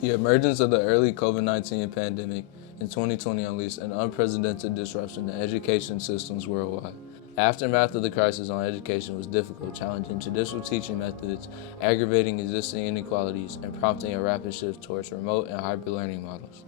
The emergence of the early COVID-19 pandemic in 2020 unleashed an unprecedented disruption to education systems worldwide. The aftermath of the crisis on education was difficult, challenging traditional teaching methods, aggravating existing inequalities, and prompting a rapid shift towards remote and hybrid learning models.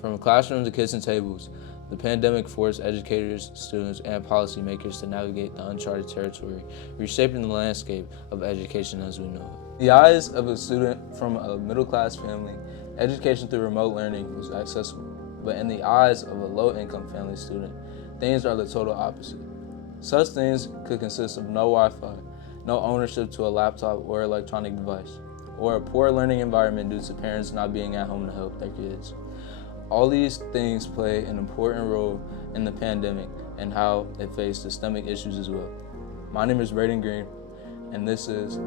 From classrooms to kitchen tables, the pandemic forced educators, students, and policymakers to navigate the uncharted territory, reshaping the landscape of education as we know it. In the eyes of a student from a middle-class family, education through remote learning was accessible. But in the eyes of a low-income family student, things are the total opposite. Such things could consist of no Wi-Fi, no ownership to a laptop or electronic device, or a poor learning environment due to parents not being at home to help their kids. All these things play an important role in the pandemic and how it faced systemic issues as well. My name is Braden Green, and this is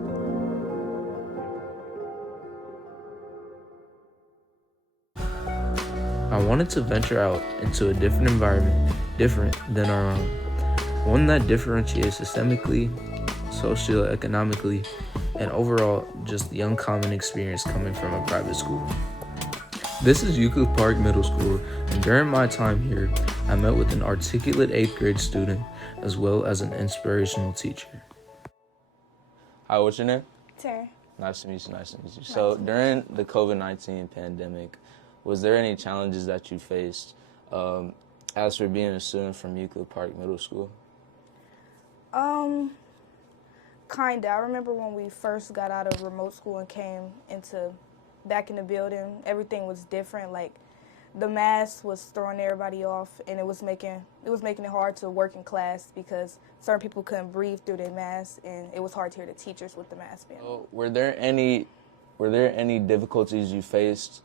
I wanted to venture out into a different environment, different than our own. One that differentiates systemically, socioeconomically, and overall just the uncommon experience coming from a private school. This is Euclid Park Middle School, and during my time here, I met with an articulate 8th grade student as well as an inspirational teacher. Hi, what's your name? Tara. Nice to meet you. So during the COVID-19 pandemic, was there any challenges that you faced as for being a student from Euclid Park Middle School? Kinda. I remember when we first got out of remote school and came back in the building, everything was different. Like the mask was throwing everybody off, and it was making it hard to work in class because certain people couldn't breathe through their masks, and it was hard to hear the teachers with the mask being. So were there any difficulties you faced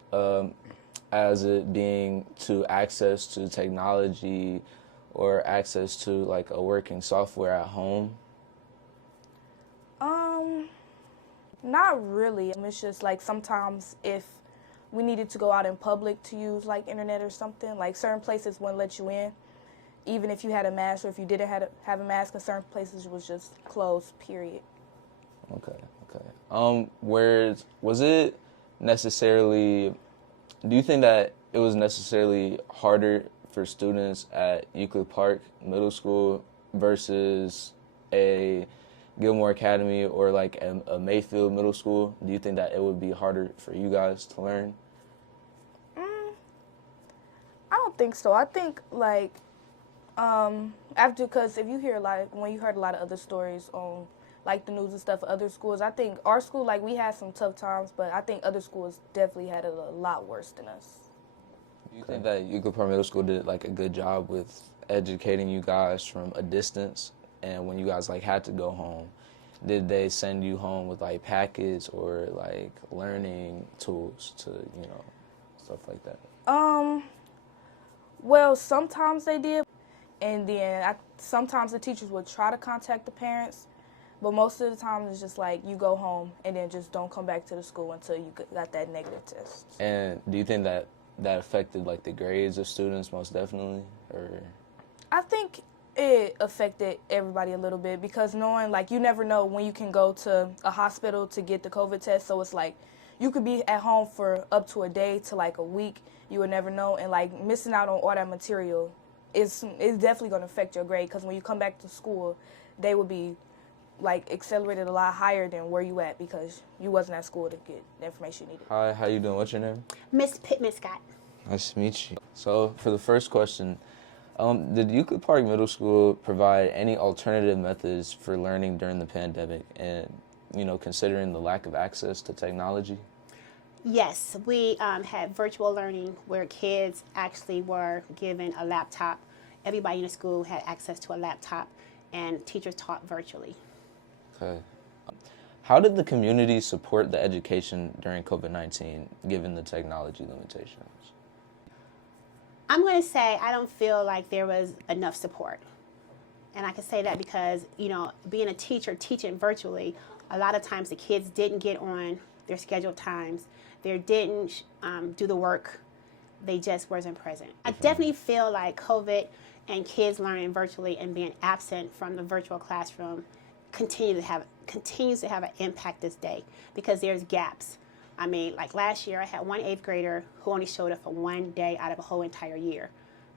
as it being to access to technology or access to like a working software at home? Not really. It's just like sometimes if we needed to go out in public to use like internet or something, like certain places wouldn't let you in, even if you had a mask, or if you didn't have a mask, and certain places was just closed, period. Okay. Was it necessarily, do you think that it was necessarily harder for students at Euclid Park Middle School versus a Gilmore Academy or like a Mayfield Middle School? Do you think that it would be harder for you guys to learn? I don't think so. I think like because if you hear when you heard a lot of other stories on like the news and stuff, other schools, I think our school, like, we had some tough times, but I think other schools definitely had it a lot worse than us. Do you think that Euclid Park Middle School did like a good job with educating you guys from a distance? And when you guys like had to go home, did they send you home with like packets or like learning tools to, stuff like that? Well, sometimes they did, and then sometimes the teachers would try to contact the parents, but most of the time it's just like you go home and then just don't come back to the school until you got that negative test. And do you think that affected like the grades of students most definitely, or? I think it affected everybody a little bit because knowing, like, you never know when you can go to a hospital to get the COVID test, so it's like you could be at home for up to a day to like a week. You would never know, and like missing out on all that material is definitely going to affect your grade because when you come back to school, they would be like accelerated a lot higher than where you at because you wasn't at school to get the information you needed. Hi, how you doing? What's your name? Miss Pittman Scott. Nice to meet you. So for the first question, did Euclid Park Middle School provide any alternative methods for learning during the pandemic and, considering the lack of access to technology? Yes, we had virtual learning where kids actually were given a laptop. Everybody in the school had access to a laptop, and teachers taught virtually. Okay. How did the community support the education during COVID-19, given the technology limitations? I'm going to say I don't feel like there was enough support. And I can say that because, being a teacher, teaching virtually, a lot of times the kids didn't get on their scheduled times. They didn't do the work. They just wasn't present. I definitely feel like COVID and kids learning virtually and being absent from the virtual classroom continues to have an impact this day because there's gaps. I mean, like last year, I had one 8th grader who only showed up for one day out of a whole entire year.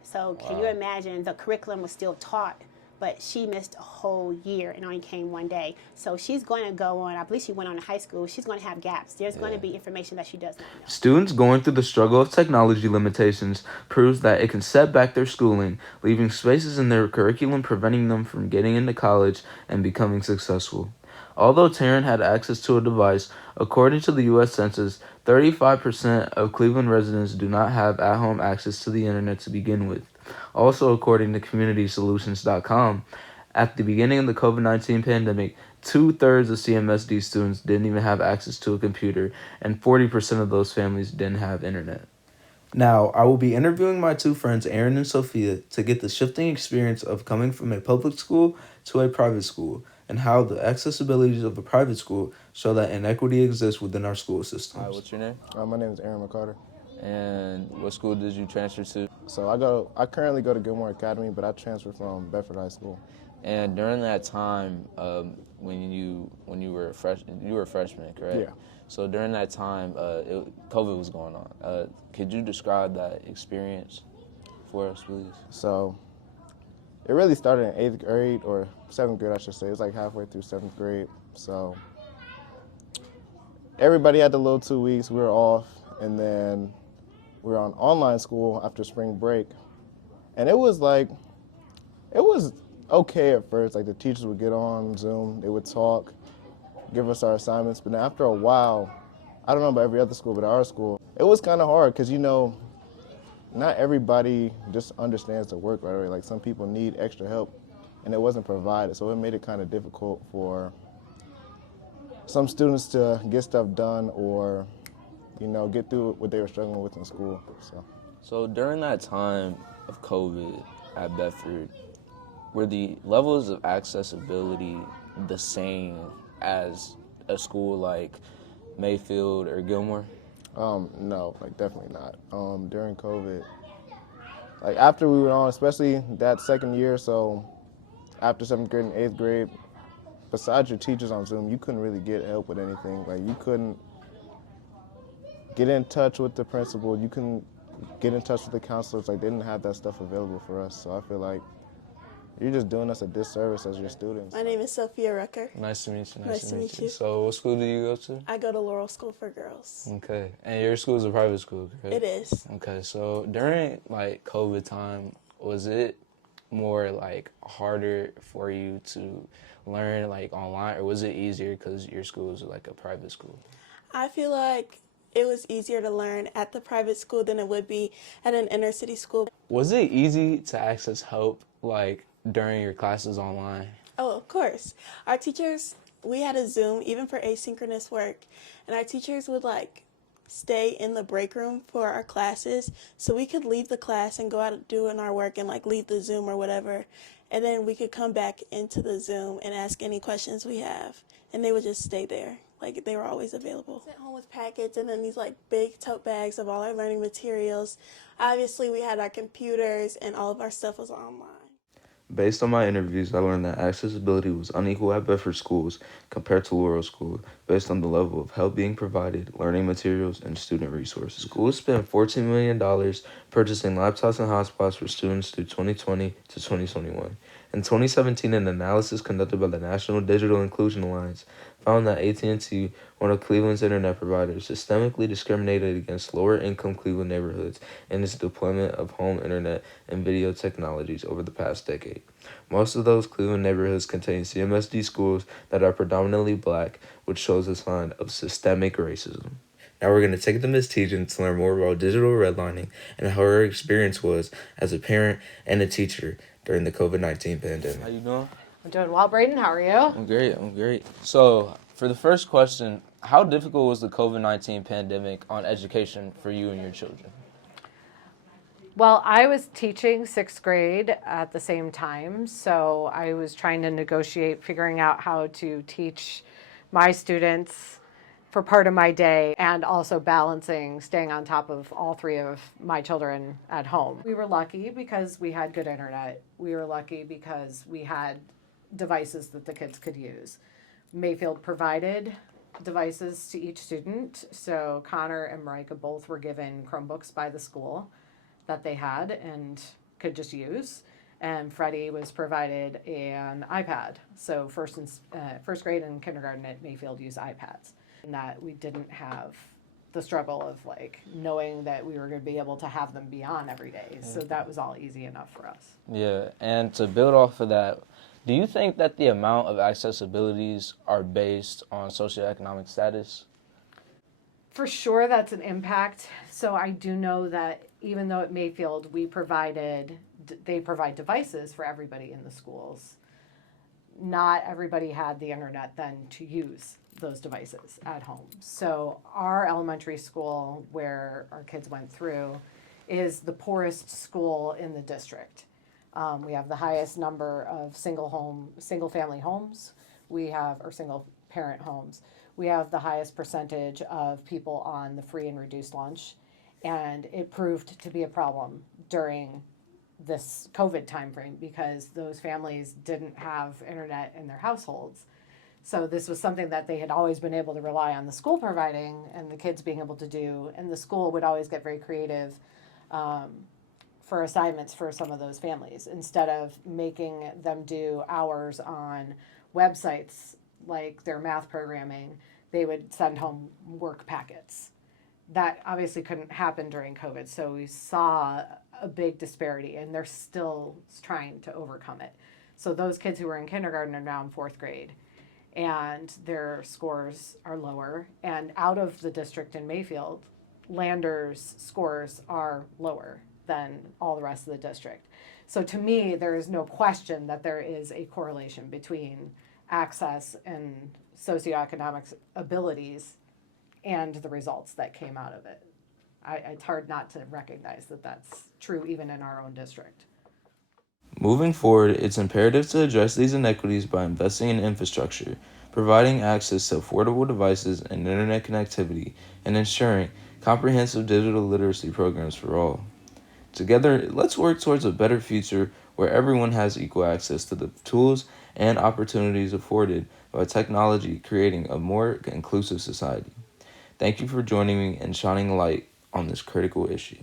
So can you imagine, the curriculum was still taught, but she missed a whole year and only came one day. So she's going to go on, I believe she went on to high school, she's going to have gaps. There's going to be information that she does not know. Students going through the struggle of technology limitations proves that it can set back their schooling, leaving spaces in their curriculum preventing them from getting into college and becoming successful. Although Taryn had access to a device, according to the U.S. Census, 35% of Cleveland residents do not have at-home access to the internet to begin with. Also, according to CommunitySolutions.com, at the beginning of the COVID-19 pandemic, 2/3 of CMSD students didn't even have access to a computer, and 40% of those families didn't have internet. Now, I will be interviewing my two friends, Aaron and Sophia, to get the shifting experience of coming from a public school to a private school, and how the accessibilities of a private school show that inequity exists within our school systems. Hi, what's your name? My name is Aaron McCarter. And what school did you transfer to? So I currently go to Gilmore Academy, but I transferred from Bedford High School. And during that time, when you were a freshman, correct? Yeah. So during that time, COVID was going on. Could you describe that experience for us, please? So it really started in 8th grade, or 7th grade, I should say. It was like halfway through 7th grade. So everybody had the little 2 weeks. We were off, and then we were on online school after spring break. And it was okay at first. Like, the teachers would get on Zoom, they would talk, give us our assignments. But then after a while, I don't know about every other school, but our school, it was kind of hard because, not everybody just understands the work right away. Like, some people need extra help, and it wasn't provided. So it made it kind of difficult for some students to get stuff done or, get through what they were struggling with in school. So during that time of COVID at Bedford, were the levels of accessibility the same as a school like Mayfield or Gilmore? No, definitely not. During COVID, after we were on, especially that second year, so after 7th grade and 8th grade, besides your teachers on Zoom, you couldn't really get help with anything. You couldn't get in touch with the principal. You couldn't get in touch with the counselors. They didn't have that stuff available for us. So I feel like you're just doing us a disservice as your students. My name is Sophia Rucker. Nice to meet you. Nice to meet you. So what school do you go to? I go to Laurel School for Girls. Okay. And your school is a private school, correct? It is. Okay. So during COVID time, was it more harder for you to learn online, or was it easier because your school is a private school? I feel like it was easier to learn at the private school than it would be at an inner city school. Was it easy to access help during your classes online? Oh, of course. Our teachers, we had a Zoom even for asynchronous work, and our teachers would stay in the break room for our classes, so we could leave the class and go out doing our work and leave the Zoom or whatever, and then we could come back into the Zoom and ask any questions we have, and they would just stay there. They were always available. Sent home with packets and then these big tote bags of all our learning materials. Obviously, we had our computers and all of our stuff was online. Based on my interviews, I learned that accessibility was unequal at Bedford schools compared to Laurel School, based on the level of help being provided, learning materials, and student resources. Schools spent $14 million purchasing laptops and hotspots for students through 2020 to 2021. In 2017, an analysis conducted by the National Digital Inclusion Alliance found that AT&T, one of Cleveland's internet providers, systemically discriminated against lower-income Cleveland neighborhoods in its deployment of home internet and video technologies over the past decade. Most of those Cleveland neighborhoods contain CMSD schools that are predominantly black, which shows a sign of systemic racism. Now we're going to take them as teachers to learn more about digital redlining and how her experience was as a parent and a teacher during the COVID-19 pandemic. How you doing? I'm doing well, Braden. How are you? I'm great. So, for the first question, how difficult was the COVID-19 pandemic on education for you and your children? Well, I was teaching 6th grade at the same time, so I was trying to negotiate figuring out how to teach my students for part of my day and also balancing staying on top of all 3 of my children at home. We were lucky because we had good internet. We were lucky because we had devices that the kids could use. Mayfield provided devices to each student. So Connor and Marika both were given Chromebooks by the school that they had and could just use. And Freddie was provided an iPad. So first grade and kindergarten at Mayfield use iPads. And that we didn't have the struggle of like knowing that we were going to be able to have them be on every day. So that was all easy enough for us. Yeah, and to build off of that, do you think that the amount of accessibilities are based on socioeconomic status? For sure, that's an impact. So I do know that even though at Mayfield they provide devices for everybody in the schools, not everybody had the internet then to use those devices at home. So our elementary school where our kids went through is the poorest school in the district. We have the highest number of single family homes. Or single parent homes. We have the highest percentage of people on the free and reduced lunch. And it proved to be a problem during this COVID timeframe because those families didn't have internet in their households. So this was something that they had always been able to rely on the school providing and the kids being able to do. And the school would always get very creative for assignments for some of those families. Instead of making them do hours on websites like their math programming, they would send home work packets. That obviously couldn't happen during COVID. So we saw a big disparity and they're still trying to overcome it. So those kids who were in kindergarten are now in fourth grade and their scores are lower. And out of the district in Mayfield, Lander's scores are lower than all the rest of the district. So to me, there is no question that there is a correlation between access and socioeconomic abilities and the results that came out of it. It's hard not to recognize that that's true even in our own district. Moving forward, it's imperative to address these inequities by investing in infrastructure, providing access to affordable devices and internet connectivity, and ensuring comprehensive digital literacy programs for all. Together, let's work towards a better future where everyone has equal access to the tools and opportunities afforded by technology, creating a more inclusive society. Thank you for joining me and shining light on this critical issue.